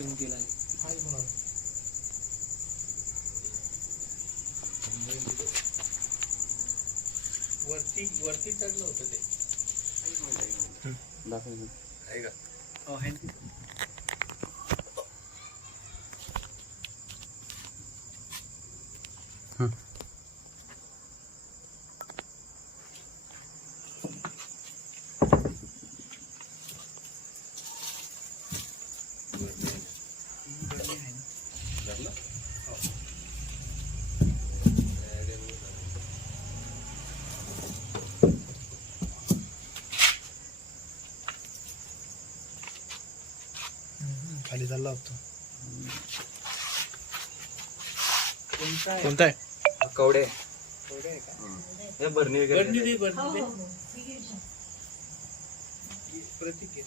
System केला आहे. वरती चढलं होतं ते. आहे का? हो आहे ना. खाली चालला होता. कोणता आहे? कवडे आहे का? हे भरणी वगैरे बरणी प्रतीक आहे.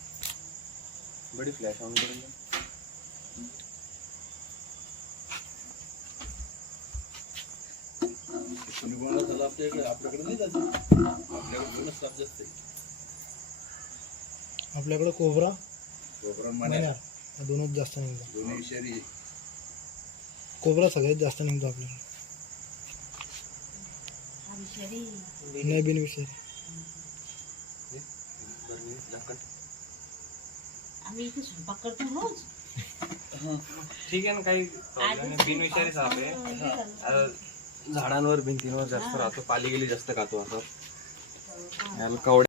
बडी फ्लॅश ऑन करून दे. आपल्याकडे नाही जात. आपल्याकडे स्टाफ जास्त आहे. आपल्याकडे कोबरा मण्या या दोनच जास्त निघतो. दोन्ही विषारी. कोबरा सगळ्यात जास्त निघतो आपल्याकडे. नाही बिनविषारी. भरणी झाकण. आम्ही इथे स्वयंपाक करतो रोज. ठीक आहे ना, काही बिनविषारी साप आहे. झाडांवर भिंतींवर जास्त राहतो, पाली गेली जास्त खातो असं. याला कवडे